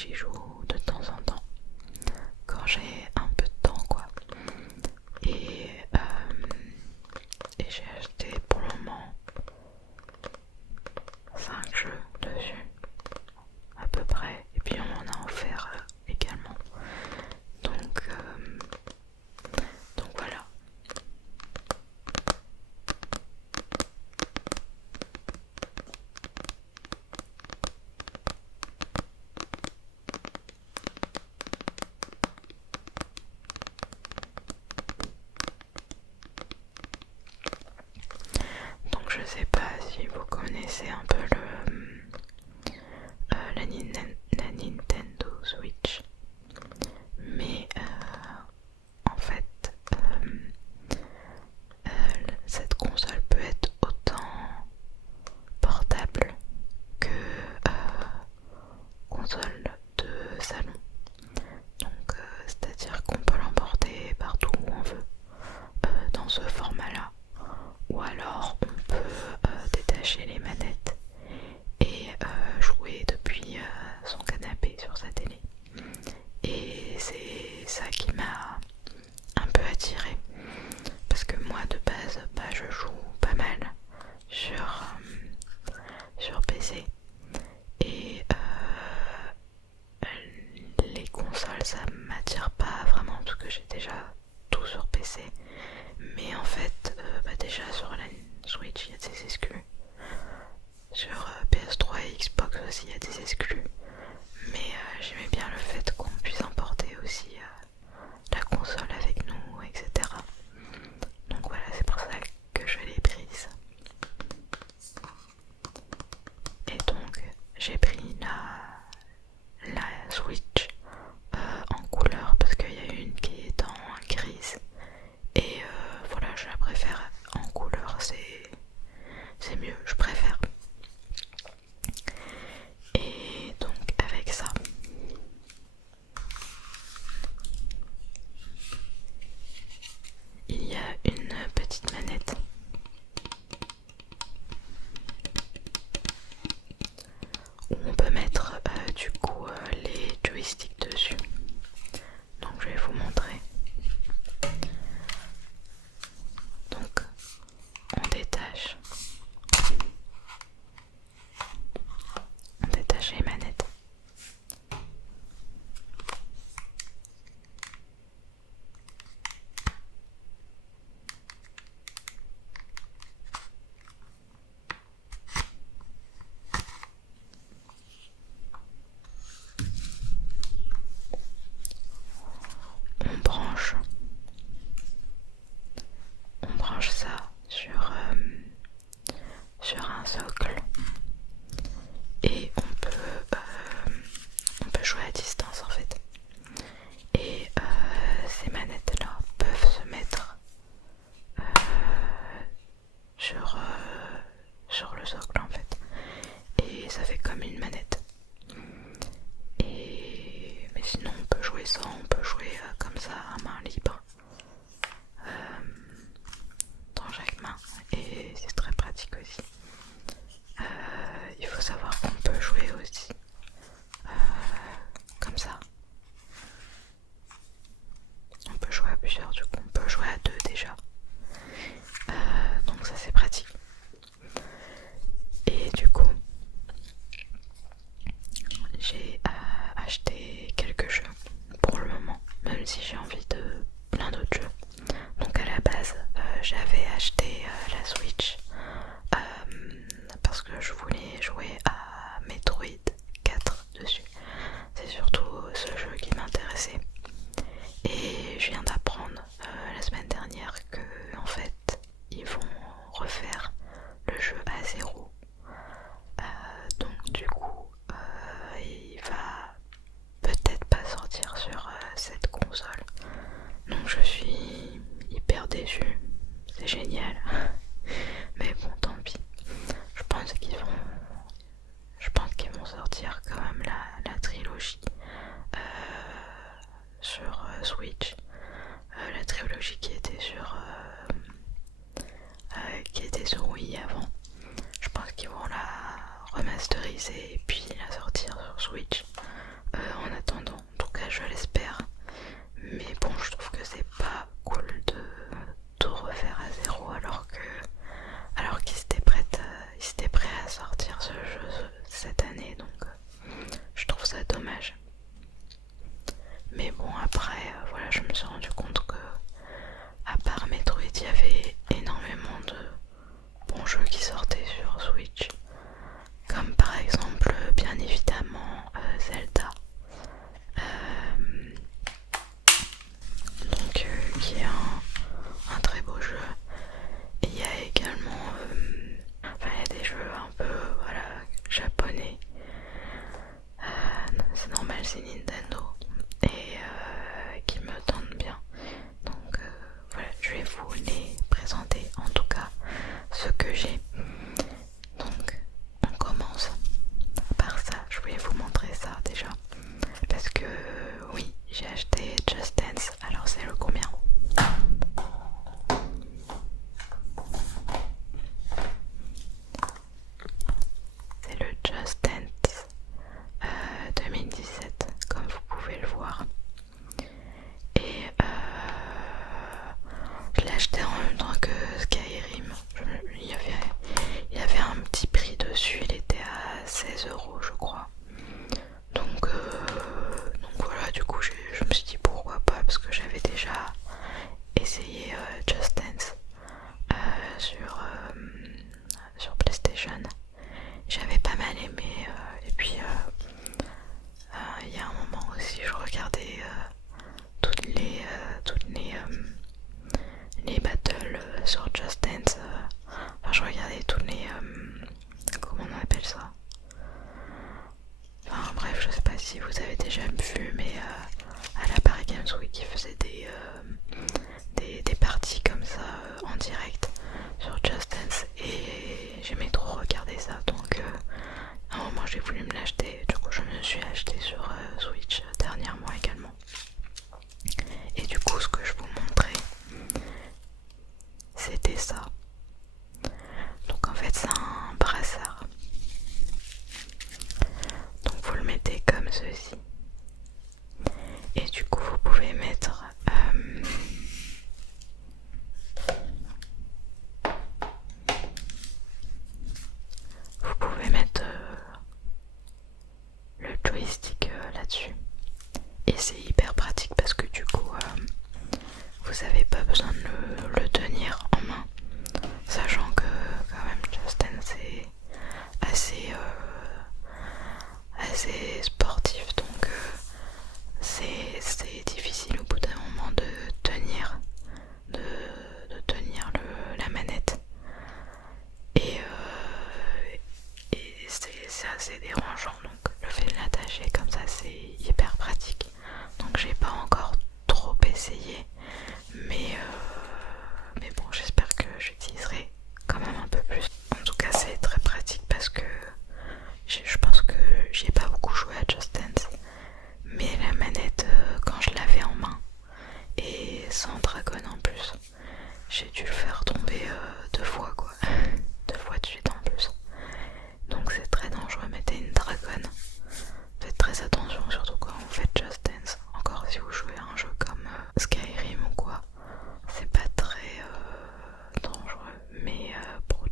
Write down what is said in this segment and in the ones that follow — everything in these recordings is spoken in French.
j'y joue de temps en temps quand j'ai un peu de temps quoi. Et, j'ai acheté pour le moment 5 jeux dessus à peu près, et puis on m'en a offert également. Donc voilà. Donc je sais pas si vous connaissez un peu la Nintendo Switch, mais en fait cette console peut être autant portable que console de salon. Donc c'est-à-dire qu'on peut l'emporter partout où on veut dans ce format-là. Ou alors on peut détacher les manettes et jouer depuis son canapé sur sa télé. Et c'est ça qui m'a un peu attirée. Parce que moi de base, je joue pas mal sur PC. Et les consoles ça m'attire pas vraiment parce que j'ai déjà tout sur PC. Mais en fait, déjà sur la Switch il y a des exclus. Sur PS3 et Xbox aussi il y a des exclus. Mais j'aimais bien le fait qu'on puisse emporter aussi la console avec nous, etc. Donc voilà, c'est pour ça que je l'ai prise. Et donc j'ai pris la Switch en couleur parce qu'il y a une qui est en grise. Et voilà, je la préfère en couleur, c'est mieux, je préfère. Et donc avec ça, il y a une petite manette où on peut mettre du coup les joysticks dessus. Donc je vais vous montrer. Donc on détache les manettes. On branche ça sur un socle et on peut jouer à distance en fait. Et ces manettes là peuvent se mettre sur le socle en fait. Et ça fait comme une manette. Mais sinon on peut jouer sans, on peut jouer comme ça à main libre dans chaque main et c'est très pratique aussi. Il faut savoir qu'on peut jouer aussi comme ça. On peut jouer à plusieurs, du coup on peut jouer à deux déjà. Donc ça c'est pratique. Et du coup j'ai acheté quelques jeux pour le moment, même si j'ai envie de plein d'autres jeux. Donc à la base j'avais acheté la Switch parce que je voulais jouer à Metroid 4 dessus. C'est surtout ce jeu qui m'intéressait. Et je viens d'apprendre la semaine dernière que en fait ils vont refaire le jeu à zéro. Donc du coup il va peut-être pas sortir sur cette console. c'est Nintendo et qui me tente bien. Donc voilà, je vais vous les présenter, en tout cas ce que j'ai. Donc on commence par ça, je voulais vous montrer ça déjà. Parce que oui, j'ai acheté Just Dance, alors c'est le combien? C'est le Just Dance 2017, comme vous pouvez le voir. Et je l'ai acheté en même temps que Skyrim. Il y avait un petit prix dessus, il était à 16 € je crois. Donc voilà, du coup je me suis dit pourquoi pas, parce que j'avais déjà essayé Just Dance sur PlayStation. J'avais pas mal aimé et puis il y a un moment aussi je regardais toutes les battles sur Just Dance. Enfin, je regardais toutes les comment on appelle ça? Enfin bref, je sais pas si vous avez déjà vu, mais à la Paris Games Week ils faisaient des parties comme ça en direct sur Just Dance et j'aimais trop regarder ça. Donc à un moment j'ai voulu me l'acheter, du coup je me suis acheté sur Switch dernièrement également. Et du coup ce que je vous montrais c'était ça. Donc en fait c'est un brassard. Donc vous le mettez comme ceci. Et du coup vous pouvez mettre le joystick là-dessus. Et c'est hyper pratique parce que du coup vous avez pas besoin de le tenir en main, sachant que quand même Just Dance c'est assez sportif, donc c'est difficile au bout d'un moment de tenir la manette et c'est assez dérangeant, donc le fait de l'attacher comme ça c'est hyper pratique. Donc j'ai pas encore trop essayé, mais bon, j'espère que j'utiliserai quand même un peu plus. En tout cas c'est très pratique parce que je pense que j'y ai pas beaucoup joué à Just Dance, mais la manette quand je l'avais en main et sans dragon en plus, j'ai dû le faire tomber 2 fois quoi, 2 fois de suite en plus. Donc c'est très dangereux, mettez une dragonne. Faites très attention, surtout quand vous faites Just Dance. Encore si vous jouez à un jeu comme Skyrim ou quoi, c'est pas très dangereux. Mais pour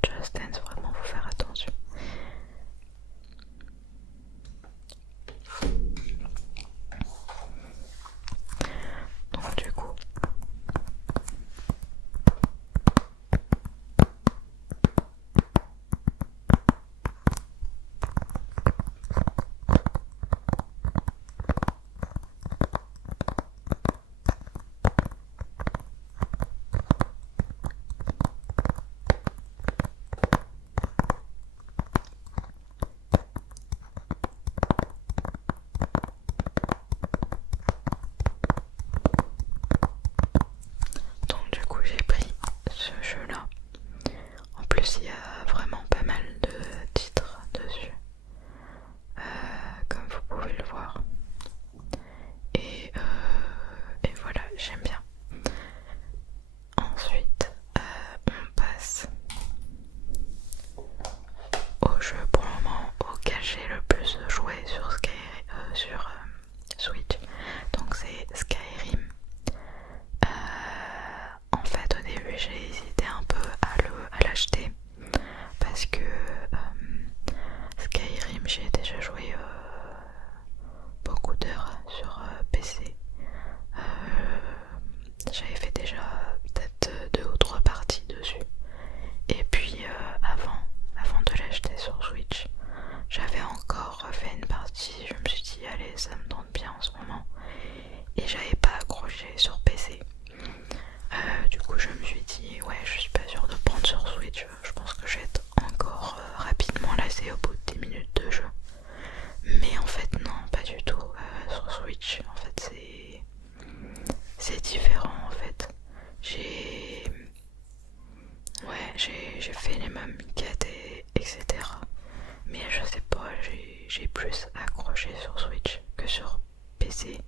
j'ai plus accroché sur Switch que sur PC.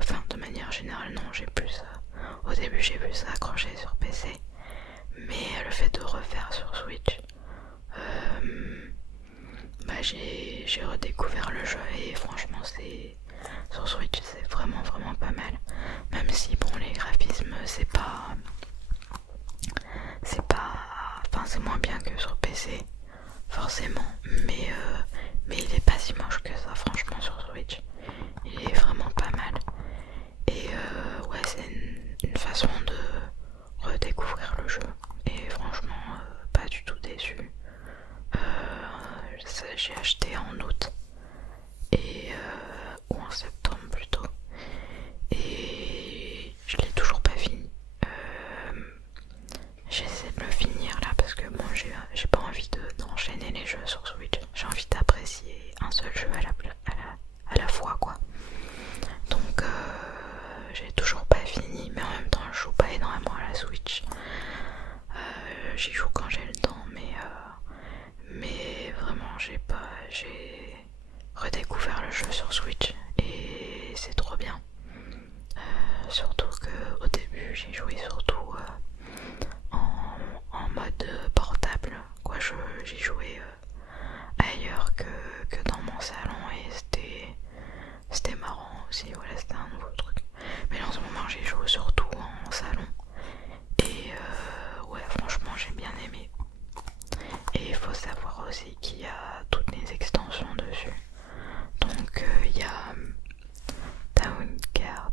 Enfin, de manière générale, non, j'ai plus. Au début, j'ai plus accroché sur PC, mais le fait de refaire sur Switch, j'ai redécouvert le jeu et franchement, sur Switch, c'est vraiment pas mal. Même si, bon, les graphismes, enfin, c'est moins bien que sur PC, forcément, mais il est pas si moche que ça, franchement, sur Switch. Il est vraiment pas mal. Et ouais, c'est une façon de redécouvrir le jeu. Et franchement, pas du tout déçu. J'ai acheté en août ou en septembre plutôt. Et je l'ai toujours pas fini. J'essaie de le finir là parce que bon, j'ai pas envie d'enchaîner les jeux sur Switch. J'ai envie d'apprécier un seul jeu à la fois quoi. Donc j'ai toujours pas fini, mais en même temps je joue pas énormément à la Switch. J'y joue quand j'ai le temps, mais vraiment j'ai redécouvert le jeu sur Switch et c'est trop bien. Surtout que au début j'y jouais surtout en mode portable, quoi. J'y jouais ailleurs que dans mon salon et c'était marrant aussi, voilà, c'était un nouveau truc. Mais là, en ce moment j'y joue surtout en salon et ouais, franchement j'ai bien aimé. Et il faut savoir aussi qu'il y a toutes les extensions dessus. Donc il y a Downguard,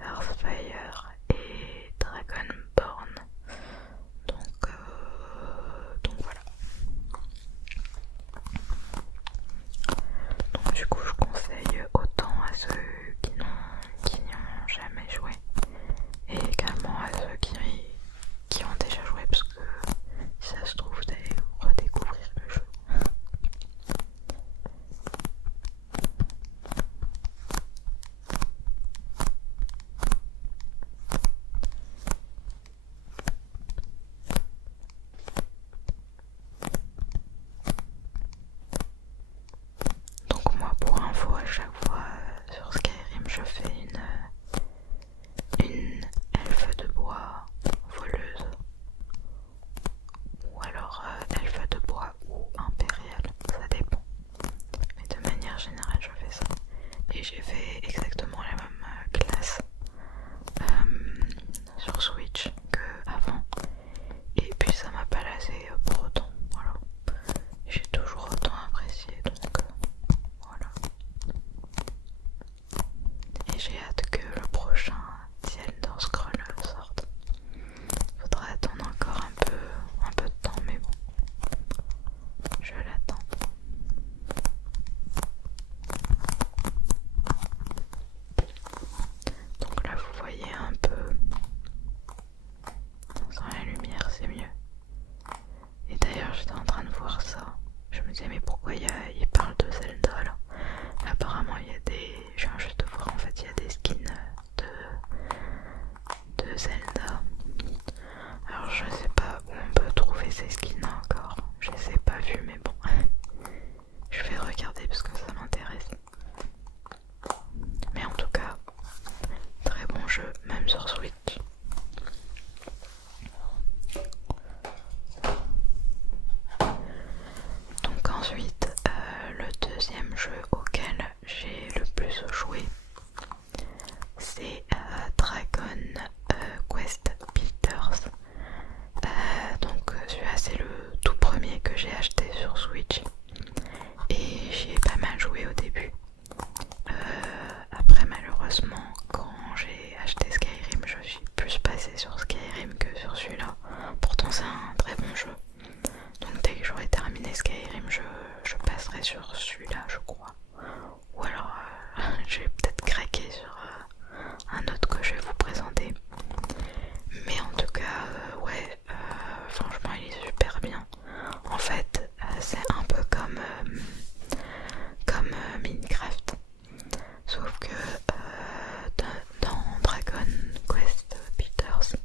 Earthfire et Dragonborn. Donc voilà. Donc du coup je conseille autant à ceux qui n'y ont jamais joué et également à ceux qui ont déjà joué, parce que si ça se trouve vous allez redécouvrir le jeu. Donc moi, pour info, à chaque fois sur Skyrim je fais une elfe de bois voleuse, ou alors elfe de bois ou impériale, ça dépend. Mais de manière générale je fais ça. Et j'ai fait exactement la même classe sur Switch que avant. Et puis ça m'a pas lassé pour autant, voilà. J'ai toujours autant apprécié, donc voilà. Et j'ai hâte que le prochain The Elder Scrolls sorte. Faudra attendre encore un peu de temps, mais bon, je l'attends. Donc là vous voyez un peu, sans la lumière c'est mieux. Et d'ailleurs j'étais en train de voir ça, je me disais mais pourquoi il parle de Zelda là. Apparemment il y a je viens juste de voir, en fait il y a des skins de Zelda. Alors je sais pas où on peut trouver ces skins encore, je les ai pas vus, mais bon, je vais regarder parce que ça m'intéresse. Mais en tout cas, très bon jeu, même sur Switch. Donc ensuite, le deuxième jeu auquel j'ai le plus joué, c'est Dragon Quest Builders. Donc celui-là c'est le tout premier que j'ai acheté sur Switch et j'y ai pas mal joué au début. Après malheureusement quand j'ai acheté Skyrim je suis plus passée sur Skyrim que sur celui-là. Pourtant c'est un très bon jeu. Donc dès que j'aurai terminé Skyrim je passerai sur celui-là je crois. Ou alors je vais peut-être craquer sur un autre que je vais vous présenter. Mais en tout cas ouais, franchement il est super bien. En fait c'est un peu comme Minecraft. Sauf que dans Dragon Quest Builders,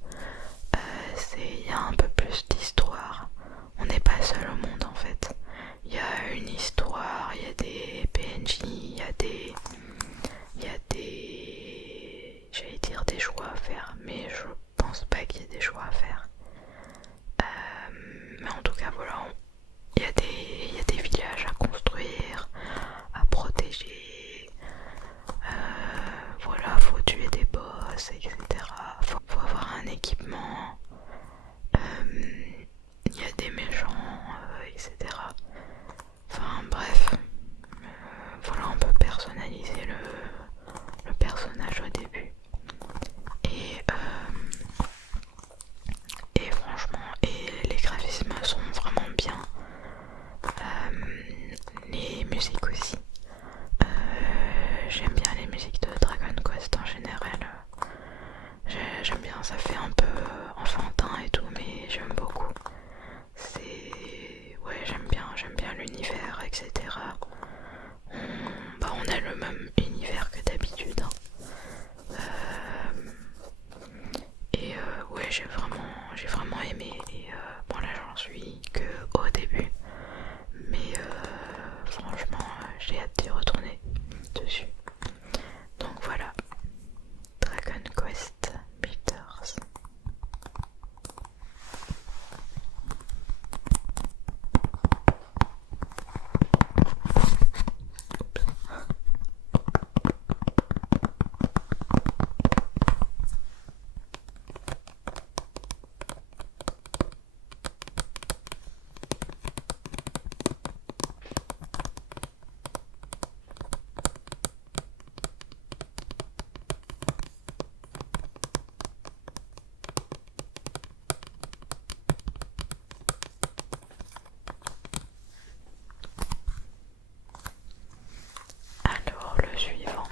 il y a un peu plus d'histoire. On n'est pas seul au monde en fait. Il y a une histoire musique aussi. J'aime bien les musiques de Dragon Quest en général. J'aime bien, ça fait un peu enfantin et tout, mais j'aime beaucoup. Ouais, j'aime bien l'univers, etc. On a le même univers que d'habitude, hein. Ouais, j'ai vraiment aimé. Et bon, là, j'en suis que au début. Mais franchement, j'ai hâte d'y retourner dessus. Donc voilà, Dragon Quest Builders. Alors le suivant.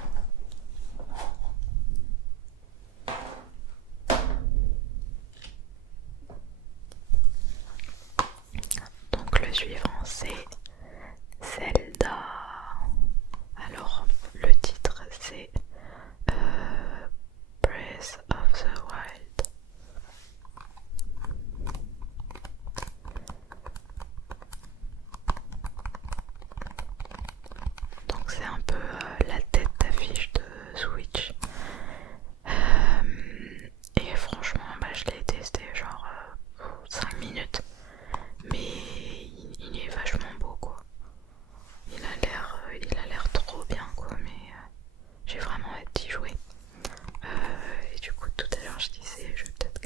Donc le suivant c'est Zelda. Alors le titre c'est Breath of the Wild. Donc c'est un peu la tête d'affiche de Switch. Et franchement, je l'ai testé genre 5 minutes. Mais il est vachement beau quoi. Il a l'air trop bien quoi. Mais j'ai vraiment hâte d'y jouer. Et du coup tout à l'heure je disais je vais peut-être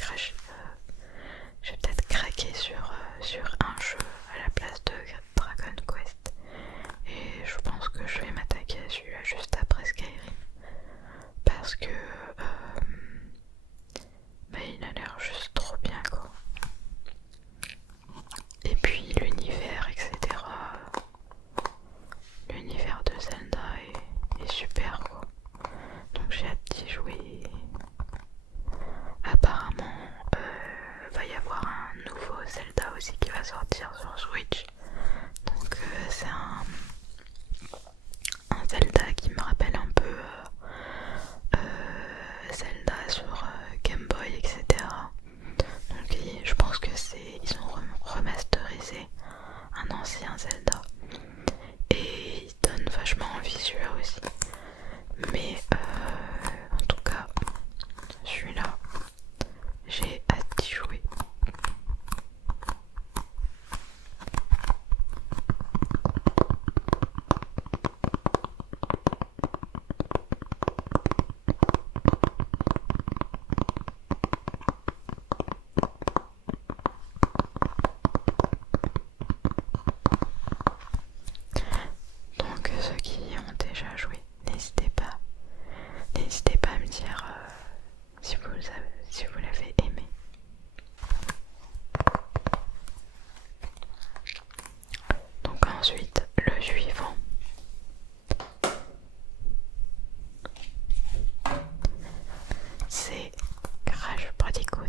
craquer sur un jeu à la place de Dragon Quest. Et je pense que je vais m'attaquer à celui-là juste après Skyrim. Parce que il a l'air juste trop bien quoi. Et puis l'univers, etc. L'univers de Zelda est super quoi. Donc j'ai hâte d'y jouer. Apparemment, va y avoir un nouveau Zelda aussi qui va sortir sur Switch. Donc c'est un Zelda qui me rappelle un peu Zelda sur Game Boy, etc. Donc je pense que ils ont remasterisé un ancien Zelda et il donne vachement envie celui-là aussi. Mais en tout cas, celui-là, j'ai hâte d'y jouer. Donc ceux qui y ont déjà joué, n'hésitez pas à me dire si vous l'avez aimé. Donc ensuite, le suivant. C'est Crash Bandicoot.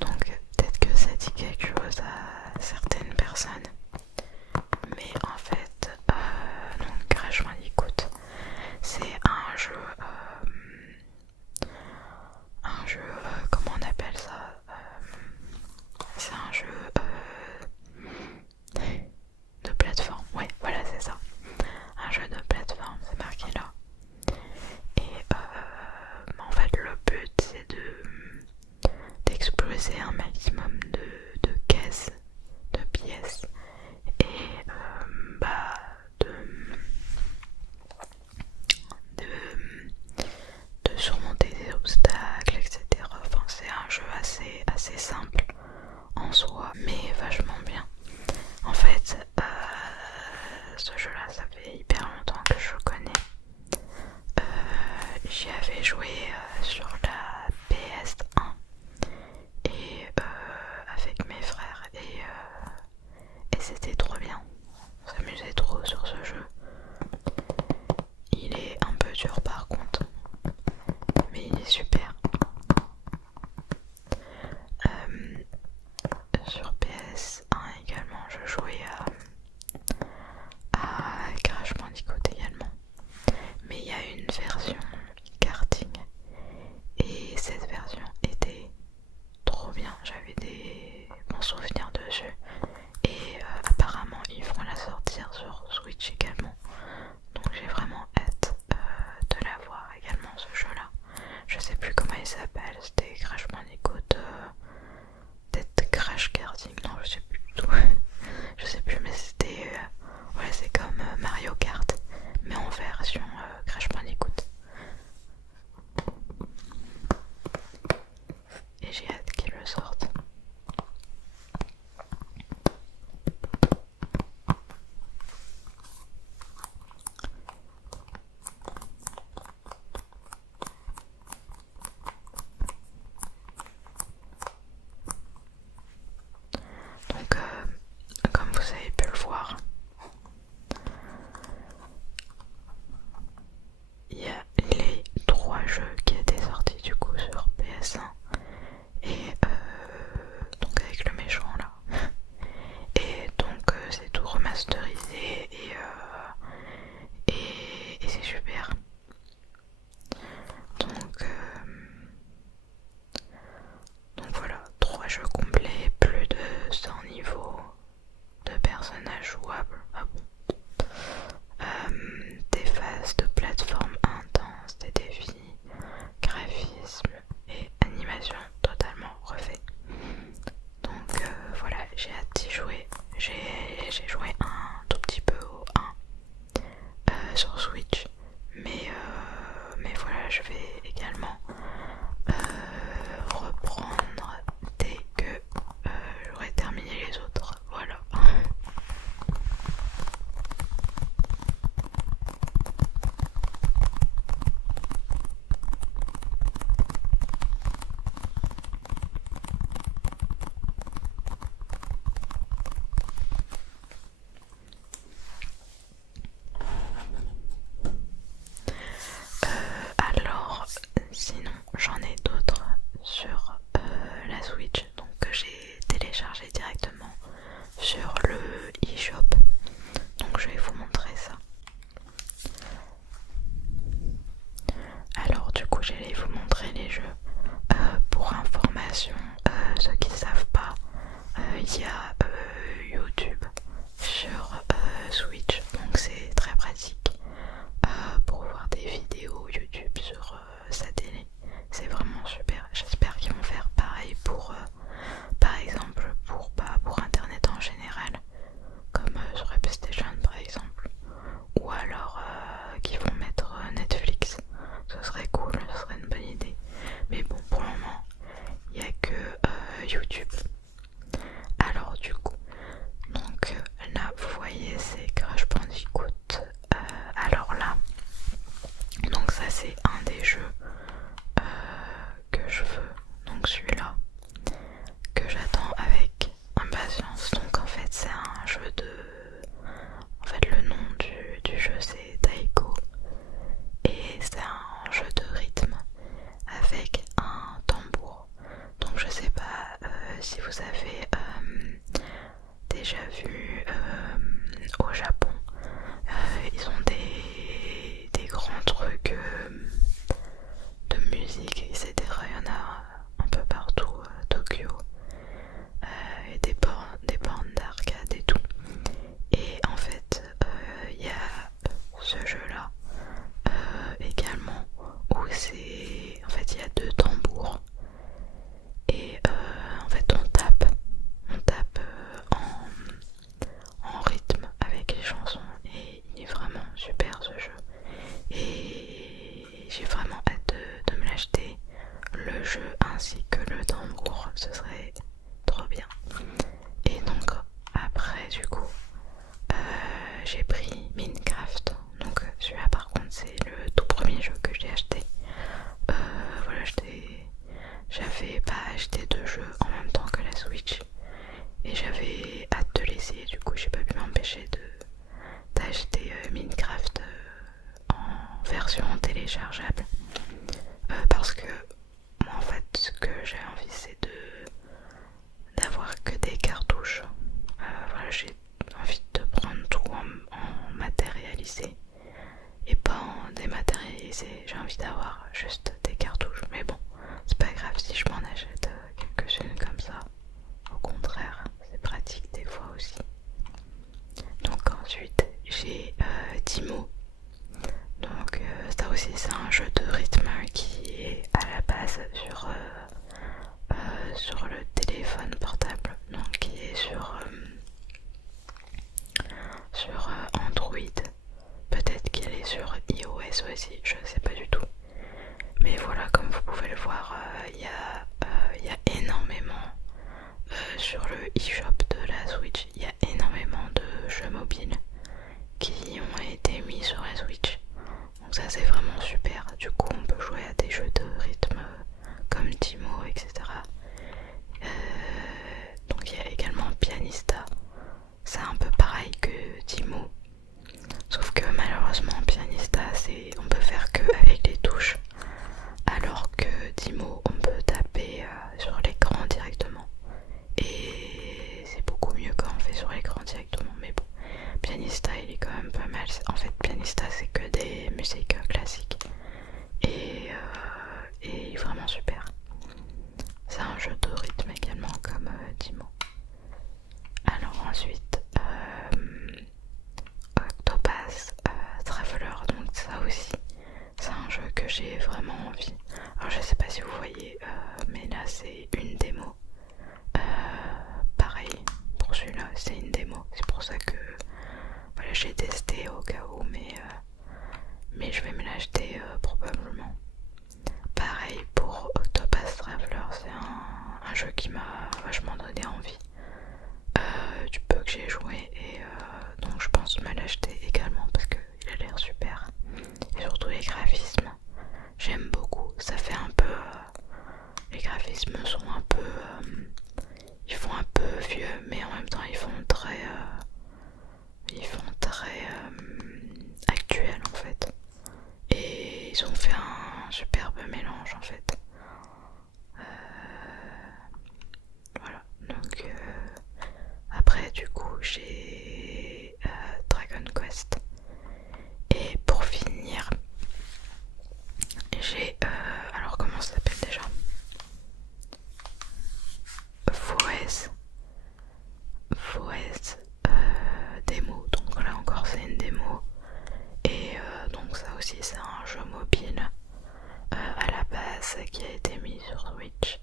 Donc peut-être que ça dit quelque chose à certaines personnes. Mais en fait, donc Crash Bandicoot, c'est un jeu, comment on appelle ça, c'est un jeu de plateforme, ouais voilà c'est ça, un jeu de plateforme, c'est marqué là. Et en fait le but c'est d'exploser un maximum de caisses, de pièces sur le e-shop. Donc je vais vous montrer ça. Alors du coup j'allais vous montrer les jeux. Pour information, ceux qui ne savent pas, il y a YouTube sur Switch, donc c'est très pratique pour voir des vidéos YouTube sur sa télé. C'est vraiment super. J'espère qu'ils vont faire pareil pour par exemple pour internet en général, comme sur la PlayStation par exemple, ou alors qu'ils vont mettre Netflix. Ce serait cool, ce serait une bonne idée. Mais bon, pour le moment, il n'y a que YouTube. Alors du coup, donc là vous voyez c'est Crash Bandicoot. Alors là, donc ça c'est un des jeux que je veux, donc celui-là que j'attends avec impatience. Donc en fait c'est un jeu de... En fait le nom du jeu c'est Taiko et c'est un jeu de rythme avec un tambour. Donc je sais pas si vous avez déjà vu au Japon, ils ont des grands trucs de musique, etc. Il y en a un peu partout, Tokyo, et des bornes d'arcade et tout. Et en fait, il y a ce jeu-là également où c'est... En fait, il y a deux tambours et en fait on tape en rythme avec les chansons et il est vraiment super ce jeu. Et j'ai vraiment hâte de me l'acheter, le jeu ainsi que le tambour, ce serait trop bien. Et donc après du coup j'ai pris Minecraft, donc celui-là par contre c'est le tout premier jeu que j'ai acheté. Voilà, j'avais pas acheté deux jeux en même temps que la Switch et j'avais hâte de l'essayer, du coup j'ai pas pu m'empêcher d'acheter Minecraft en version téléchargeable parce que moi en fait ce que j'ai envie c'est d'avoir que des cartouches. Voilà, j'ai envie de prendre tout en matérialisé et pas en dématérialisé. J'ai envie d'avoir juste des cartouches, mais bon, c'est pas grave si je m'en achète quelques-unes comme ça. Au contraire, c'est pratique des fois aussi. Donc ensuite j'ai Timo. Donc ça aussi c'est un jeu de rythme qui est à la base sur le téléphone portable, donc qui est sur Android. Peut-être qu'elle est sur iOS aussi, je ne sais pas du tout. Mais voilà, comme vous pouvez le voir, il y a énormément sur le eShop de la Switch, il y a énormément de jeux mobiles qui ont été mis sur la Switch. Donc ça c'est vraiment super. Du coup on peut jouer à des jeux de rythme comme Timo, etc. Donc il y a également Pianista. C'est un peu pareil que Timo, sauf que malheureusement Pianista on peut faire que avec les touches, alors que Timo on peut taper sur l'écran directement et c'est beaucoup mieux quand on fait sur l'écran directement. Mais bon, Pianista il est quand même pas mal. En fait Pianista c'est que des musiques classiques et il est vraiment super. C'est un jeu de rythme également comme Timo. Alors ensuite Octopath Traveler, donc ça aussi c'est un jeu que j'ai vraiment envie. Alors je sais pas si vous voyez mais là c'est une démo. Pareil pour celui-là c'est une démo, c'est pour ça que voilà, j'ai testé au cas où, mais je vais me l'acheter probablement. Pareil pour Octopath Traveler, c'est un jeu qui m'a vachement donné envie du peu que j'ai joué et donc je pense me l'acheter également parce qu'il a l'air super. Et surtout les graphismes, j'aime beaucoup. Ça fait un peu... les graphismes sont un peu... ils font un peu vieux, mais en même temps ils font très... actuels en fait. Et ils ont fait un superbe mélange en fait. Voilà, donc après du coup j'ai Dragon Quest. Et pour finir, j'ai alors comment ça s'appelle déjà, Forez démo. Donc là encore c'est une démo. Et donc ça aussi c'est un jeu mobile à la base qui a été mis sur Switch.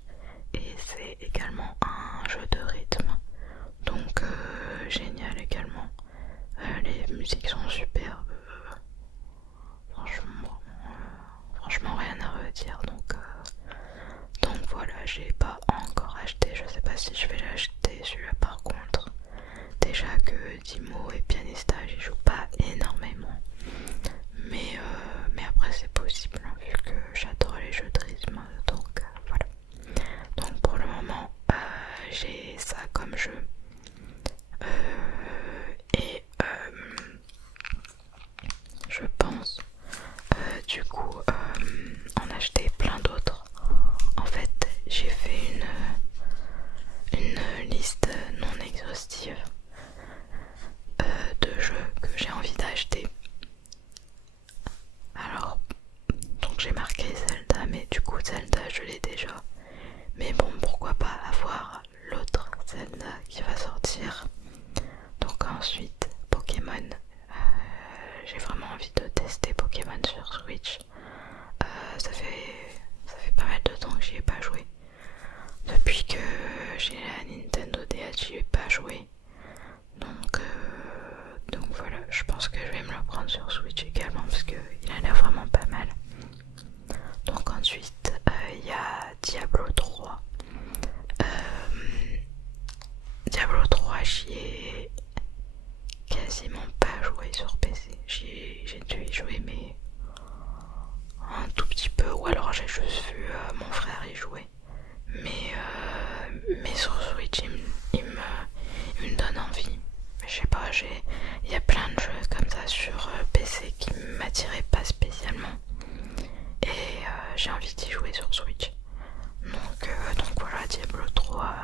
Et c'est également un jeu de rythme. Donc génial également. Les musiques sont superbes. Franchement rien à redire. Donc voilà, j'ai pas encore acheté. Je sais pas si je vais l'acheter celui-là par contre. Déjà que Dimo et Pianista j'y joue pas énormément. Mais après c'est possible hein, vu que j'adore les jeux de rythme. Donc voilà. Donc pour le moment j'ai ça comme jeu. Et je pense du coup en acheter plein d'autres. En fait j'ai fait une liste non exhaustive de jeux que j'ai envie d'acheter. Alors donc j'ai marqué Zelda, mais du coup Zelda je l'ai déjà. Mais bon, pourquoi pas avoir l'autre Zelda qui va sortir. Donc ensuite Pokémon. J'ai vraiment envie de tester Pokémon sur Switch. Ça fait pas mal de temps que j'y ai pas joué. Depuis que j'ai la Nintendo DS, j'y ai pas joué. Donc voilà, je pense que je vais me le prendre sur Switch également parce qu'il a l'air vraiment pas mal. Donc ensuite, il y a Diablo 3. Diablo 3, j'y ai quasiment pas joué sur PC. J'ai dû y jouer mais un tout petit peu, ou alors j'ai juste vu mon frère y jouer. Mais sur Switch, il me donne envie. Je sais pas, il y a plein de jeux comme ça sur PC qui m'attiraient pas spécialement. Et j'ai envie d'y jouer sur Switch. Donc voilà, Diablo 3,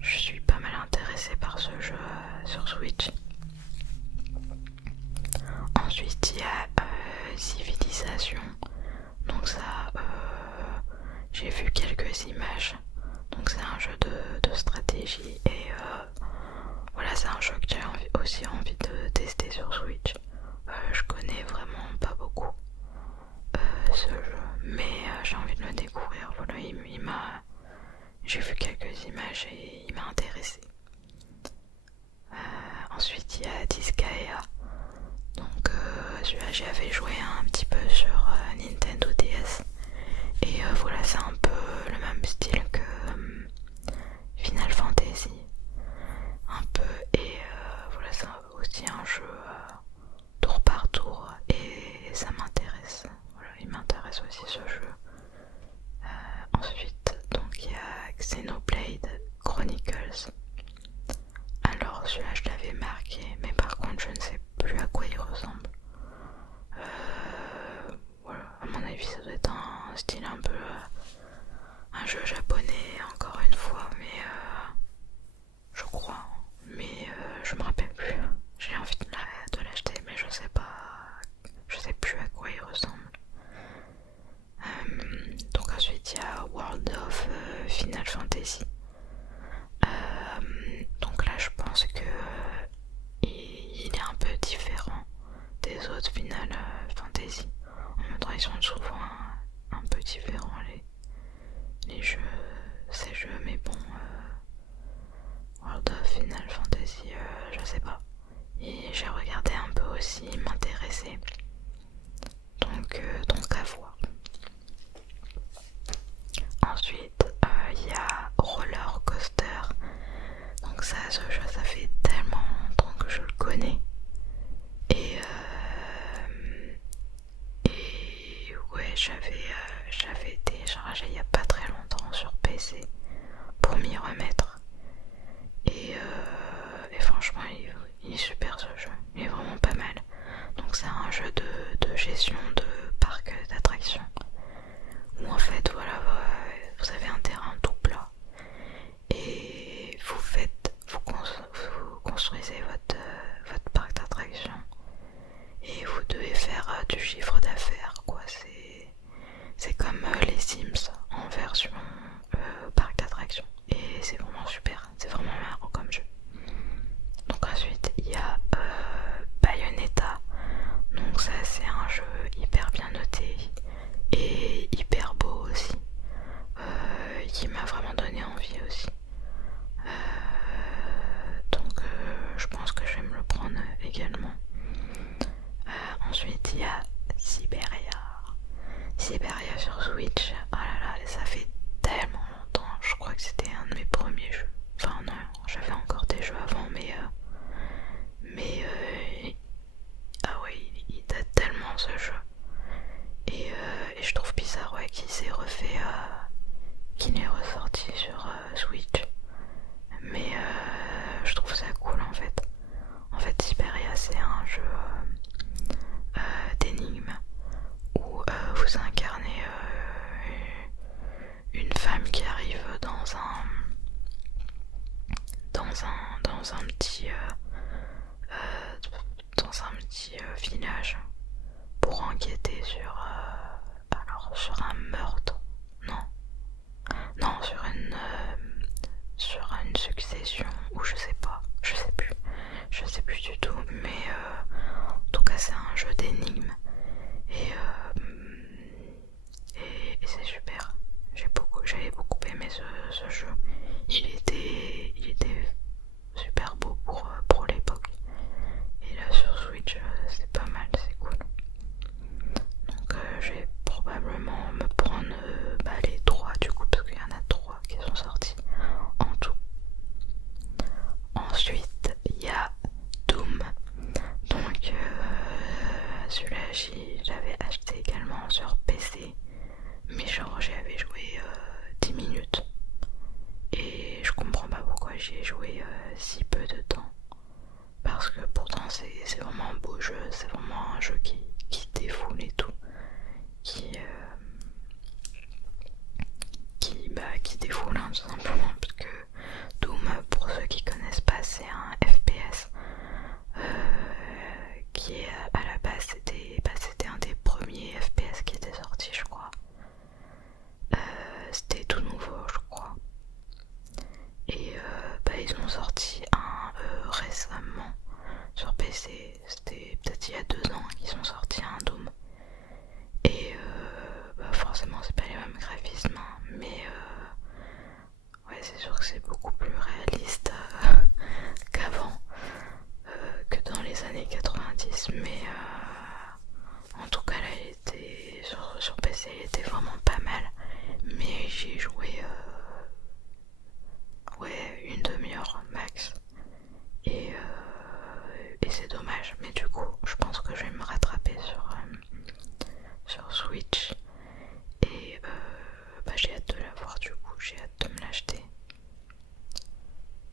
je suis pas mal intéressée par ce jeu sur Switch. Ensuite il y a Civilisation. Donc ça, j'ai vu quelques images. Donc c'est un jeu de stratégie et voilà, c'est un jeu que j'ai aussi envie de tester sur Switch. Je connais vraiment pas beaucoup ce jeu, mais j'ai envie de le découvrir. Voilà, j'ai vu quelques images et il m'a intéressé. Ensuite il y a Disgaea. Donc celui-là j'y avais joué un petit peu sur Nintendo DS. Et voilà, c'est un peu le même style que Final Fantasy. village pour enquêter sur un meurtre. Non, sur une succession, ou je sais pas, je sais plus du tout, mais en tout cas c'est un jeu d'énigmes et, et c'est super. J'avais beaucoup aimé ce jeu. Il était super beau pour l'époque. Et là sur Switch, c'est pas mal, c'est cool. Donc je vais probablement me prendre les 3 du coup, parce qu'il y en a 3 qui sont sortis en tout. Ensuite, il y a Doom. Donc celui-là, j'avais acheté également sur PC. Mais genre, j'y avais joué 10 minutes. Et je comprends pas pourquoi j'y ai joué si peu de temps. Parce que pourtant, c'est vraiment un beau jeu. C'est vraiment un jeu qui défoule et tout. Qui défoule tout simplement, parce que Doom, pour ceux qui connaissent pas, c'est un FPS qui est à la base c'était un des premiers FPS qui était sorti, je crois. C'était tout nouveau, je crois. Et ils ont sorti un récemment sur PC. C'était peut-être il y a 2 ans qu'ils ont sorti un Doom. Et forcément c'est pas les mêmes graphismes, hein, mais ouais, c'est sûr que c'est beaucoup plus réaliste qu'avant, que dans les années 90, mais en tout cas là il était sur PC, il était vraiment pas mal, mais j'y ai joué une demi-heure max, et c'est dommage, mais du coup je pense que je vais me rattraper sur Switch. Et j'ai hâte de l'avoir, du coup j'ai hâte de me l'acheter.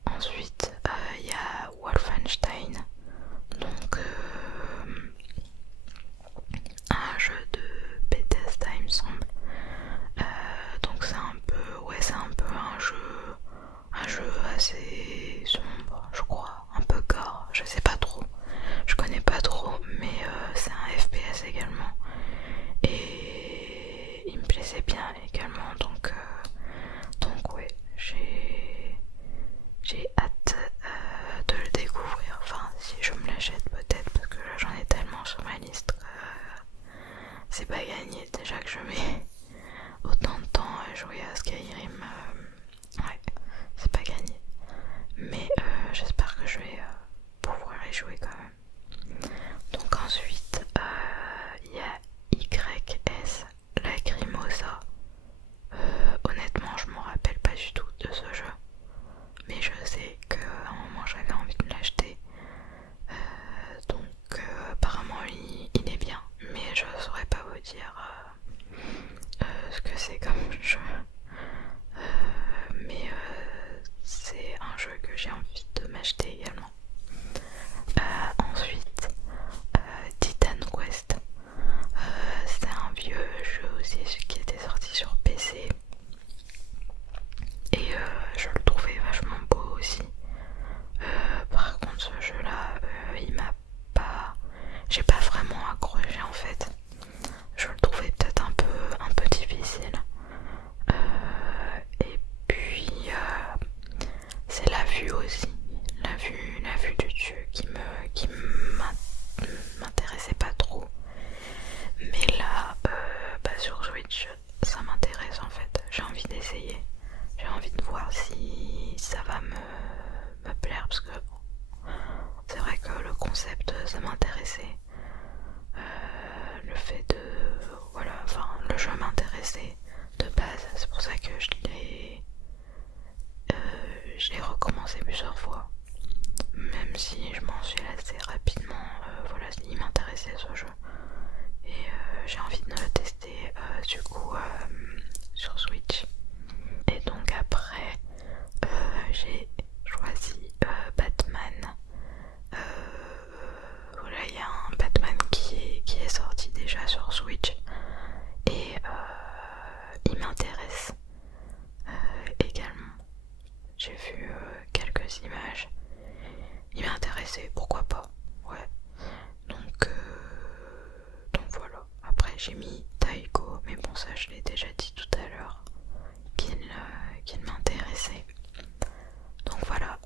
Ensuite il y a Wolfenstein, donc un jeu de Bethesda il me semble. Donc c'est un peu un jeu assez sombre, je crois, un peu gore, je sais pas trop, je connais pas trop, mais c'est un FPS également. Et il me plaisait bien également, donc ouais, j'ai hâte de le découvrir. Enfin, si je me l'achète peut-être, parce que là j'en ai tellement sur ma liste que c'est pas gagné. Déjà que je mets autant de temps à jouer à Skyrim, ouais, c'est pas gagné. Mais j'espère que je vais pouvoir y jouer quand même. Donc ensuite, il y a YS Lacrimosa. Honnêtement, je m'en rappelle pas du tout de ce jeu, mais je sais qu'à un moment j'avais envie de l'acheter. Donc apparemment il est bien, mais je saurais pas vous dire ce que c'est comme jeu. Mais c'est un jeu que j'ai envie de m'acheter également. Ensuite, Titan Quest. C'est un vieux jeu aussi qui était sorti sur PC. Et je le trouvais vachement beau aussi. Par contre, ce jeu-là, il m'a pas. J'ai pas vraiment accroché en fait. Je le trouvais peut-être un peu difficile. Et puis c'est la vue aussi. La vue du dieu qui m'intéressait pas trop. Mais là, sur Switch, ça m'intéresse en fait. J'ai envie d'essayer. J'ai envie de voir si ça va me plaire, parce que c'est vrai que le concept ça m'intéressait. Le fait de. Voilà, enfin, le jeu m'intéressait de base. C'est pour ça que je l'ai recommencé plusieurs fois. Même si je m'en suis lassée rapidement, voilà, il m'intéressait ce jeu. Et j'ai envie de le tester du coup sur Switch. Et donc après, j'ai choisi Batman. Voilà, il y a un Batman qui est sorti déjà sur Switch. Et il m'intéresse également. J'ai vu quelques images m'intéresser, pourquoi pas, ouais. Donc voilà. Après j'ai mis Taiko, mais bon ça je l'ai déjà dit tout à l'heure, qu'il m'intéressait. Donc voilà,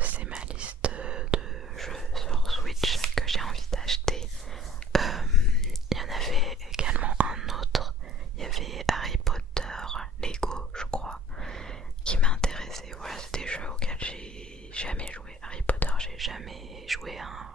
c'est ma liste de jeux sur Switch que j'ai envie d'acheter. Il y en avait également un autre, il y avait Harry Potter, Lego je crois, qui m'intéressait. Voilà, c'est des jeux auxquels j'ai jamais joué. Harry Potter, j'ai jamais joué à un